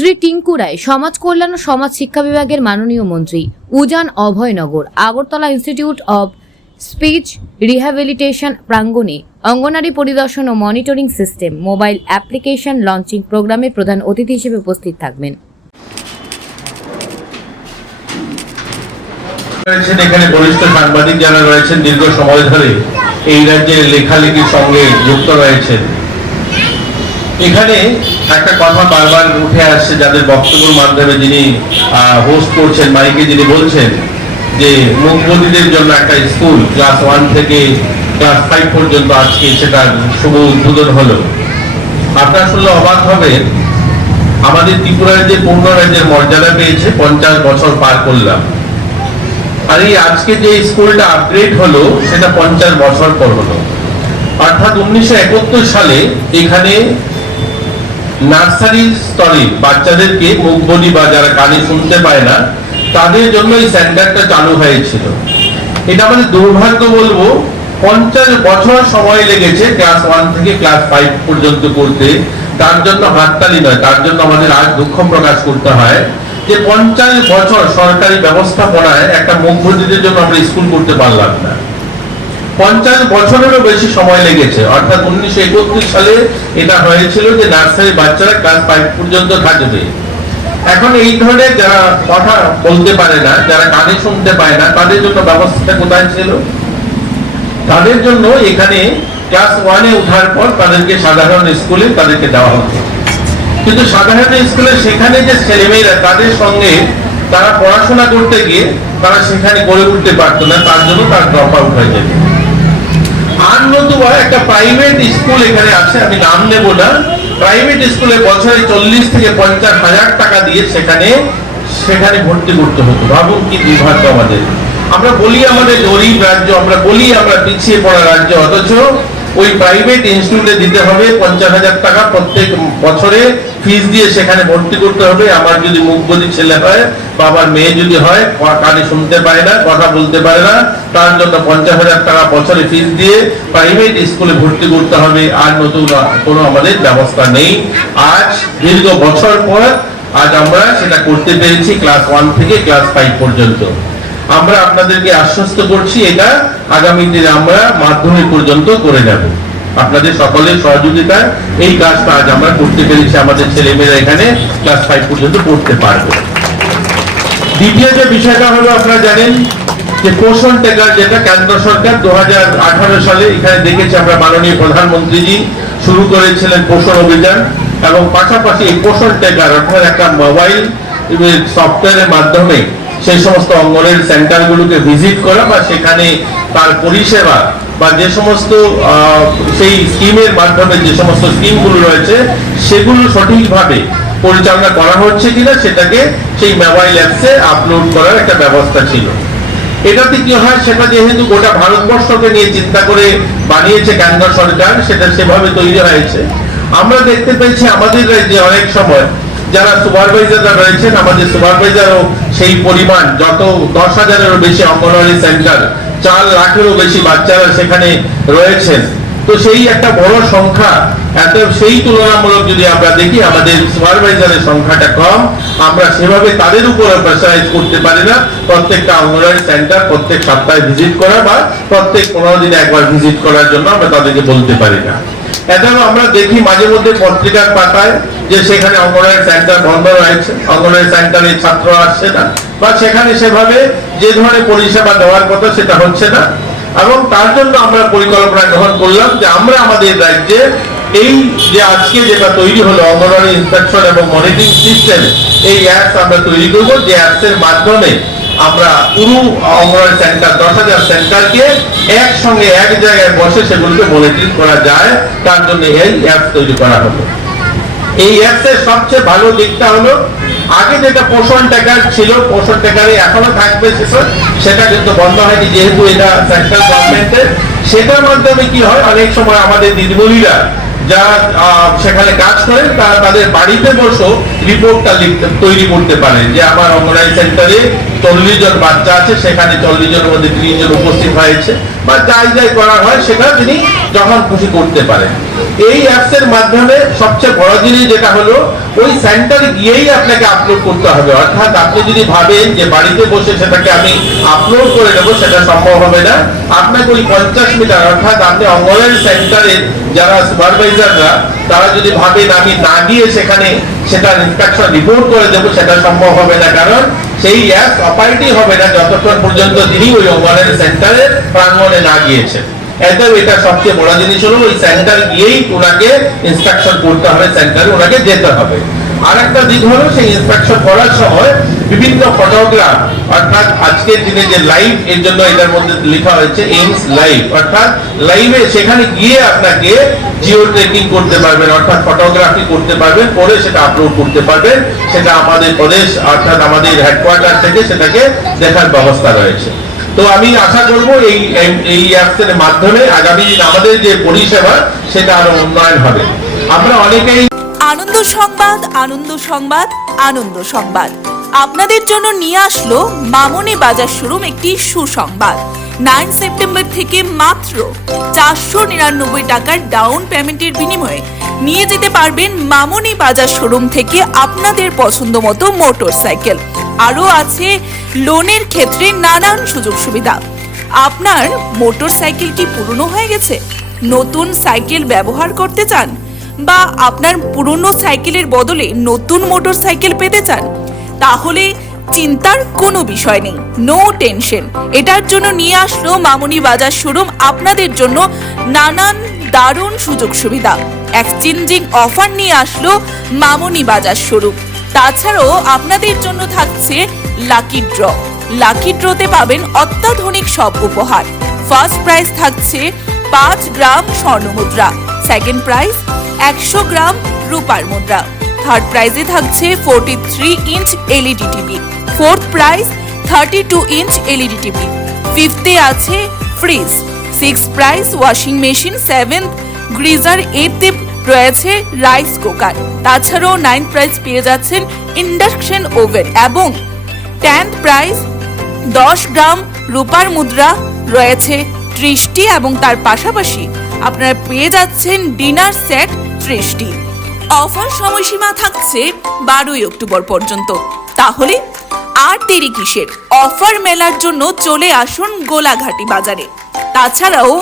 শ্রী টিঙ্কু রায় সমাজ কল্যাণ ও সমাজ শিক্ষা বিভাগের মাননীয় মন্ত্রী। Ujan Abhoynagar Agartala institute of speech rehabilitation প্রাঙ্গণে অঙ্গনারী পরিদর্শন ও monitoring system mobile application launching প্রোগ্রামে প্রধান অতিথি হিসেবে উপস্থিত থাকবেন। এখানে বরিষ্ঠ সাংবাদিক যারা রয়েছেন দীর্ঘ সময় ধরে এই রাজ্যের লেখালেখির সঙ্গে যুক্ত রয়েছেন। এখানে একটা কথা বারবার উঠে আসছে, যাদের বক্তব্যের মাধ্যমে যিনি হোস্ট করছেন, মাইকে যিনি বলছেন যে মুখবধিরদের জন্য একটা স্কুল ক্লাস 1 থেকে ক্লাস 5 পর্যন্ত আজকে সেটার শুভ উদ্বোধন হলো। আপনারা শুনলে অবাক হবেন, আমাদের ত্রিপুরার যে পূর্ণ রাজ্যের মর্যাদা পেয়েছে 50 বছর পার করলাম, আর এই আজকে যে স্কুলটা আপগ্রেড হলো সেটা 50 বছর পর হলো। অর্থাৎ 1971 সালে এখানে নার্সারি স্তরে বাচ্চাদেরকে মুখবধি বা যারা কানে শুনতে পায় না তাদের জন্য এই সেন্টারটা চালু হয়েছিল। এটা আমাদের দুর্ভাগ্য বলবো, 50 বছর সময় লেগেছে ক্লাস 1 থেকে ক্লাস 5 পর্যন্ত করতে। তার জন্য হাততালি নয়, তার জন্য আমাদের আজ দুঃখ প্রকাশ করতে হয় যে 50 বছর সরকারি ব্যবস্থাপনায় একটা মুখবধিরদের জন্য আমরা স্কুল করতে পারলাম না। 50 বছরেরও বেশি সময় লেগেছে। অর্থাৎ 1931 সালে এটা হয়েছিল যে নার্সারি বাচ্চারা ক্লাস 5 পর্যন্ত থাকবে। এখন এই ধরনের যারা কথা বলতে পারে না, যারা কানে শুনতে পায় না, তাদের জন্য ব্যবস্থাটা কোথায় ছিল? তাদের জন্য এখানে ক্লাস 1-এ ওঠার পর তাদেরকে সাধারণ স্কুলে তাদেরকে দেওয়া হতো। কিন্তু সাধারণ স্কুলে সেখানে যে ছেলেমেয়েরা তাদের সঙ্গে তারা পড়াশোনা করতে গিয়ে তারা সেখানে গড়ে উঠতে পারতো না, তার জন্য তার ড্রপ আউট হয়ে যেত। আর নতুবা একটা প্রাইভেট স্কুল এখানে আছে, আমি নাম নেব না, প্রাইভেট স্কুলে বছরে 40 থেকে 50 হাজার টাকা দিয়ে সেখানে ভর্তি করতে হতো। ভাবুন কি দুর্ভাগ্য আমাদের। আমরা বলি আমাদের গরিব রাজ্য, আমরা বলি আমরা পিছিয়ে পড়া রাজ্য, অথচ ওই প্রাইভেট ইনস্টিটিউটে দিতে হবে 50,000 টাকা প্রত্যেক বছরে ফিস দিয়ে সেখানে ভর্তি করতে হবে। আমার যদি মুখবধি ছেলে হয় বা আমার মেয়ে যদি হয়, কানে শুনতে পায় না, কথা বলতে পারে না, তার জন্য 50,000 টাকা বছরে ফিস দিয়ে প্রাইভেট স্কুলে ভর্তি করতে হবে। আর নতুন কোনো আমাদের ব্যবস্থা নেই। আজ দীর্ঘ বছর পর আজ আমরা সেটা করতে পেরেছি ক্লাস 1 থেকে ক্লাস 5 পর্যন্ত। আমরা আপনাদেরকে আশ্বস্ত করছি এটা আগামী দিনে আমরা মাধ্যমিক পর্যন্ত করে যাব। আপনাদের সকলের সহযোগিতায় এই কাজটা আজ আমরা করতে পেরেছি, আমাদের ছেলেমেয়েরা এখানে ক্লাস 5 পর্যন্ত পড়তে পারবে। দ্বিতীয় যে বিষয়টা হলো, আপনারা জানেন যে পোষণ টেকার, যেটা কেন্দ্র সরকার 2018 সালে এখানে দেখেছি আমরা মাননীয় প্রধানমন্ত্রীজি শুরু করেছিলেন পোষণ অভিযান, এবং পাশাপাশি এই পোষণ টেকার অর্থাৎ একটা মোবাইল সফটওয়্যারের মাধ্যমে সেই সমস্ত অঙ্গনওয়াড়ি সেন্টারগুলোকে ভিজিট করা বা সেখানে তার পরিষেবা বা যে সমস্ত সেই স্কিমের মাধ্যমে যে সমস্ত স্কিমগুলো রয়েছে সেগুলো সঠিকভাবে পরিচালনা করা হচ্ছে কিনা সেটাকে সেই মোবাইল অ্যাপসে আপলোড করার একটা ব্যবস্থা ছিল। এটাতে কি হয়, সেটা যেহেতু গোটা ভারতবর্ষকে নিয়ে চিন্তা করে বানিয়েছে কেন্দ্র সরকার, সেটা সেভাবে তৈরি হয়েছে। আমরা দেখতে পেয়েছি আমাদের রাজ্যে অনেক সময় যারা সুপারভাইজাররা রয়েছেন, আমাদের সুপারভাইজারও সেই পরিমাণ, যত 10,000-এরও বেশি অঙ্গনওয়াড়ি সেন্টার, 4 লাখেরও বেশি বাচ্চারা সেখানে রয়েছেন। তো সেই একটা বড় সংখ্যা, এত সেই তুলনামূলক যদি আমরা দেখি আমাদের সুপারভাইজারের সংখ্যাটা কম, আমরা সেভাবে তাদের উপর প্রেসারাইজ করতে পারি না প্রত্যেকটা অঙ্গনওয়াড়ি সেন্টার প্রত্যেক সপ্তাহে ভিজিট করা বা প্রত্যেক 15 দিনে একবার ভিজিট করার জন্য আমরা তাদেরকে বলতে পারি না। এছাড়াও আমরা দেখি মাঝে মধ্যে পত্রিকার পাতায় যে সেখানে অঙ্গনওয়াড়ি সেন্টার বন্ধ রয়েছে, অঙ্গনওয়াড়ি সেন্টারে ছাত্র আসছে না, বা সেখানে সেভাবে যে ধরনের পরিষেবা দেওয়ার কথা সেটা হচ্ছে না। এবং তার জন্য আমরা পরিকল্পনা গ্রহণ করলাম যে আমরা আমাদের রাজ্যে এই যে আজকে যেটা তৈরি হলো অঙ্গনওয়াড়ি ইন্সপেকশন এবং মনিটরিং সিস্টেম, এই অ্যাপস আমরা তৈরি করবো, যে অ্যাপসের মাধ্যমে আমরা পুরো অঙ্গনওয়াড়ি সেন্টার 10,000 সেন্টারকে একসঙ্গে এক জায়গায় বসে সেগুলোকে মনিটরিং করা যায়। তার জন্য এই অ্যাপ তৈরি করা হলো। এই অ্যাপসের সবচেয়ে ভালো দিকটা হলো, আগে যেটা পোষণ টেকার ছিল, পোষণ টেকারে এখনো থাকবে সেটা কিন্তু বন্ধ হয়নি, যেহেতু এটা সেন্ট্রাল গভর্নমেন্টের। সেটার মাধ্যমে কি হয়, অনেক সময় আমাদের দিদিমণিরা যারা সেখানে কাজ করেন তারা তাদের বাড়িতে বসেও রিপোর্টটা তৈরি করতে পারেন যে আমার অঙ্গনওয়াড়ি সেন্টারে 40 জন বাচ্চা আছে, সেখানে 40 জনের মধ্যে 30 জন উপস্থিত হয়েছে, বা যাই করা হয় সেটা তিনি যখন খুশি করতে পারেন। এই অ্যাপস এর মাধ্যমে সবচেয়ে বড় জিনিস যেটা হলো ওই সেন্টার গিয়েই আপনাকে আপলোড করতে হবে। অর্থাৎ আপনি যদি ভাবেন যে বাড়িতে বসে সেটাকে আমি আপলোড করে নেবো, সেটা সম্ভব হবে না। আপনাকে ওই 50 মিটার অর্থাৎ আপনি অঙ্গনওয়াড়ি সেন্টারের যারা সুপারভাইজাররা তারা যদি ভাবেন আমি না গিয়ে সেখানে সেটা ইন্সপেকশন রিপোর্ট করে দেবো, সেটা সম্ভব হবে না। কারণ সেই অ্যাপ অপারেটিভ হবে না যতক্ষণ পর্যন্ত তিনি ওই অঙ্গনওয়াড়ি সেন্টারের প্রাঙ্গণে না গিয়েছেন। এটা সবচেয়ে বড় জিনিস হলো ওই সেন্টার গিয়েই ওনাকে ইন্সপেকশন করতে হবে, সেন্টারে ওনাকে যেতে হবে। আর একটা দিক হলো সেই ইন্সপেকশন করার সময় বিভিন্ন ফটোগ্রাফ, অর্থাৎ আজকের দিনে যে লাইভ, এর জন্য এটার মধ্যে লেখা হয়েছে এইমস লাইভ, অর্থাৎ লাইভে সেখানে গিয়ে আপনাকে জিও ট্রেকিং করতে পারবেন, অর্থাৎ ফটোগ্রাফি করতে পারবেন, করে সেটা আপলোড করতে পারবেন। সেটা আমাদের প্রদেশ অর্থাৎ আমাদের হেডকোয়ার্টার থেকে সেটাকে দেখার ব্যবস্থা রয়েছে। তো আমি আশা করব এই অ্যাপসের মাধ্যমে আগামী দিন আমাদের যে পরিষেবা সেটা আরো উন্নয়ন হবে। আমরা অনেকেই আনন্দ সংবাদ, আনন্দ সংবাদ, আনন্দ সংবাদ আপনাদের জন্য নিয়ে আসলো মামনি বাজার শোরুম একটি সুসংবাদ। 9 সেপ্টেম্বর থেকে মাত্র 499 টাকার ডাউন পেমেন্টের বিনিময়ে নিয়ে যেতে পারবেন মামনি বাজার শোরুম থেকে আপনাদের পছন্দ মতো মোটরসাইকেল। আরও আছে লোনের ক্ষেত্রে নানান সুযোগ সুবিধা। আপনার মোটরসাইকেল কি পুরনো হয়ে গেছে, নতুন সাইকেল ব্যবহার করতে চান, বা আপনার পুরনো সাইকেলের বদলে নতুন মোটরসাইকেল পেতে চান, তাহলে চিন্তার কোনো বিষয় নেই, নো টেনশন। এটার জন্য নিয়ে আসলো মামনি বাজার শোরুম আপনাদের জন্য নানান দারুণ সুযোগ সুবিধা। এক্সচেঞ্জিং অফার নিয়ে আসলো মামনি বাজার শোরুম। তাছাড়াও আপনাদের জন্য থাকছে লাকি ড্র। লাকি ড্রতে পাবেন অত্যাধুনিক সব উপহার। ফার্স্ট প্রাইজ থাকছে 5 গ্রাম স্বর্ণ মুদ্রা, সেকেন্ড প্রাইজ 100 গ্রাম রূপার মুদ্রা, থার্ড প্রাইজে থাকছে 43 inch LED TV, fourth prize 32 inch LED TV, ফিফথে আছে fridge, six prize washing machine, seventh geyser, এইথে রয়েছে রাইস কুকার। তাছাড়াও 9th প্রাইজ পেয়ে যাচ্ছেন ইন্ডাকশন ওভেন এবং 10th প্রাইজ 10 গ্রাম রূপার মুদ্রা রয়েছে 30টি এবং তার পাশাপাশি আপনারা পেয়ে যাচ্ছেন ডিনার সেট 30টি। অফার সময়সীমা থাকছে 12ই অক্টোবর পর্যন্ত। তাহলে আর দেরি কিসের, অফার মেলার জন্য চলে আসুন গোলাঘাটি বাজারে। তাছাড়াও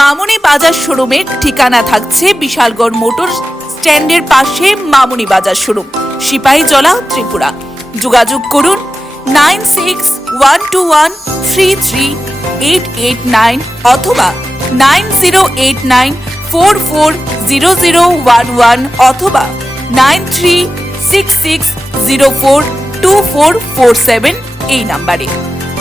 মামনি বাজার শোরুমের ঠিকানা থাকছে বিশালগড় মোটর স্ট্যান্ডের পাশে মামনি বাজার শোরুম, সিপাহীজলা, ত্রিপুরা। যোগাযোগ করুন 9611333889 অথবা 9089440011 অথবা 9366042447 এই নাম্বারে।